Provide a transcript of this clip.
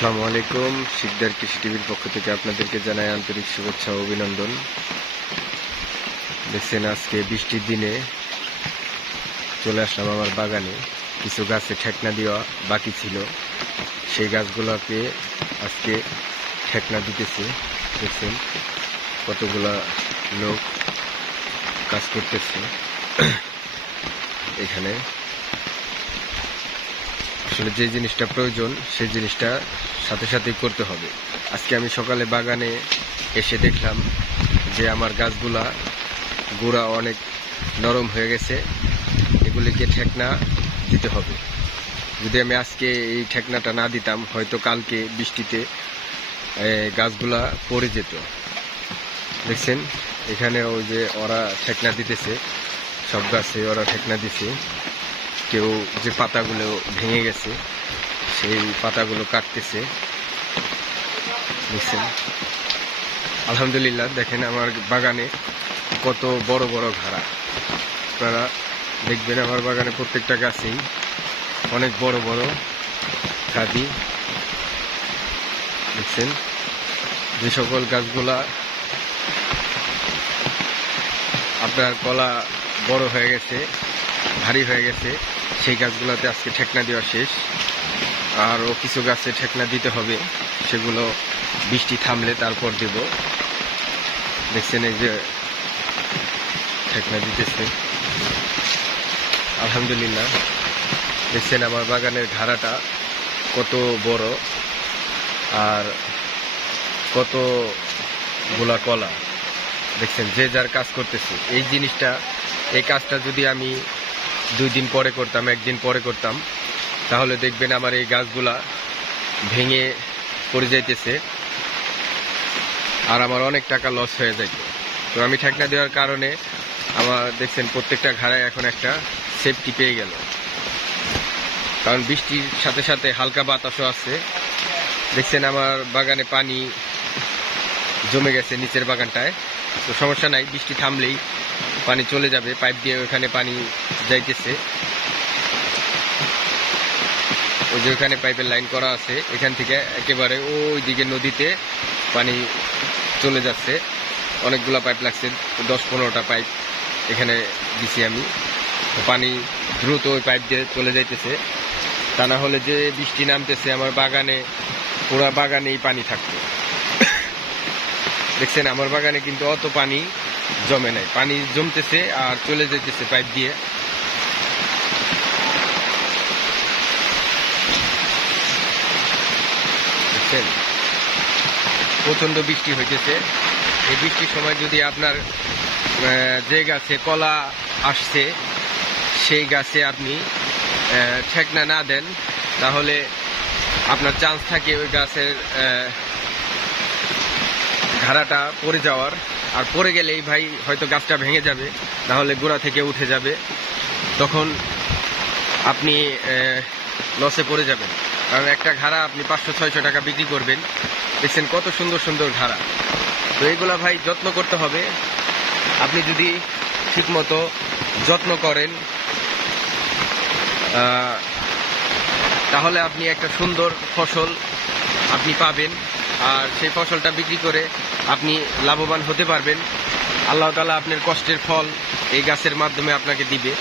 আসসালামু আলাইকুম। শিকদার কৃষি টিভির পক্ষ থেকে আপনাদেরকে জানাই আন্তরিক শুভেচ্ছা ও অভিনন্দন। দেখছেন আজকে বৃষ্টির দিনে চলে আসলাম আমার বাগানে। কিছু গাছে ঠেকনা দেওয়া বাকি ছিল। সেই গাছগুলোকে আজকে ঠেকনা দিতেছে। দেখছেন কতগুলা লোক কাজ করতেছে। এখানে আসলে যে জিনিসটা প্রয়োজন সেই জিনিসটা সাথে সাথেই করতে হবে। আজকে আমি সকালে বাগানে এসে দেখলাম যে আমার গাছগুলা গোড়া অনেক নরম হয়ে গেছে। এগুলিকে ঠেকনা দিতে হবে। যদি আমি আজকে এই ঠেকনাটা না দিতাম, হয়তো কালকে বৃষ্টিতে গাছগুলা পড়ে যেত। দেখছেন? এখানে ওই যে ওরা ঠেকনা দিতেছে, সব গাছে ওরা ঠেকনা দিছে। কেউ যে পাতাগুলো ভেঙে গেছে, সেই পাতাগুলো কাটতেছে। দেখছেন? আলহামদুলিল্লাহ, দেখেন আমার বাগানে কত বড় বড় ঘাড়া। আপনারা দেখবেন আমার বাগানে প্রত্যেকটা গাছেই অনেক বড় বড় কাঁদি দেখছেন? যে সকল গাছগুলা আপনার কলা বড় হয়ে গেছে ভারী হয়ে গেছে। সেই গাছগুলোতে আজকে ঠেকনা দেওয়া শেষ। আরও কিছু গাছে ঠেকনা দিতে হবে। সেগুলো বৃষ্টি থামলে তারপর দেব। দেখছেন এই যে ঠেকনা দিতেছে। আলহামদুলিল্লাহ। দেখছেন আমার বাগানের ঘাড়াটা কত বড় আর কত গোলা কলা। দেখছেন যে যার কাজ করতেছে। এই জিনিসটা, এই কাজটা যদি আমি দুই দিন পরে করতাম, একদিন পরে করতাম। তাহলে দেখবেন আমার এই গাছগুলা ভেঙে পড়ে যাইতেছে আর আমার অনেক টাকা লস হয়ে যাইত। তো আমি ঠেকনা দেওয়ার কারণে আমার দেখছেন প্রত্যেকটা ঘাড়ায় এখন একটা সেফটি পেয়ে গেল। কারণ বৃষ্টির সাথে সাথে হালকা বাতাসও আছে। দেখছেন আমার বাগানে পানি জমে গেছে নিচের বাগানটায়। তো সমস্যা নাই, বৃষ্টি থামলেই পানি চলে যাবে, পাইপ দিয়ে ওখানে পানি যাইতেছে। ওই যে ওখানে পাইপের লাইন করা আছে, এখান থেকে একেবারে ওই দিকে নদীতে পানি চলে যাচ্ছে। অনেকগুলো পাইপ লাগছে দশ পনেরোটা পাইপ এখানে দিছি আমি। পানি দ্রুত ওই পাইপ দিয়ে চলে যাইতেছে। তা না হলে যে বৃষ্টি নামতেছে, আমার বাগানে, পুরা বাগানেই পানি থাকতো। দেখছেন, আমার বাগানে কিন্তু অত পানি জমে নাই। পানি জমতেছে আর চলে যেতেছে পাইপ দিয়ে। দেখছেন প্রচণ্ড বৃষ্টি হইতেছে। এই বৃষ্টির সময় যদি আপনার যে গাছে কলা আসছে, সেই গাছে আপনি ঠেকনা না দেন, তাহলে আপনার চান্স থাকে ওই গাছের ঘাড়াটা পড়ে যাওয়ার। আর পড়ে গেলেই ভাই হয়তো গাছটা ভেঙে যাবে তাহলে গোড়া থেকে উঠে যাবে। তখন আপনি লসে পড়ে যাবেন। কারণ একটা ঘাড়া আপনি পাঁচশো, ছয়শো টাকা বিক্রি করবেন। দেখছেন কত সুন্দর সুন্দর ঘাড়া। তো এগুলা ভাই যত্ন করতে হবে। আপনি যদি ঠিকমতো যত্ন করেন তাহলে আপনি একটা সুন্দর ফসল আপনি পাবেন। আর সেই ফসলটা বিক্রি করে আপনি লাভবান হতে পারবেন। আল্লাহ তালা আপনার কষ্টের ফল এই গাছের মাধ্যমে আপনাকে দিবে।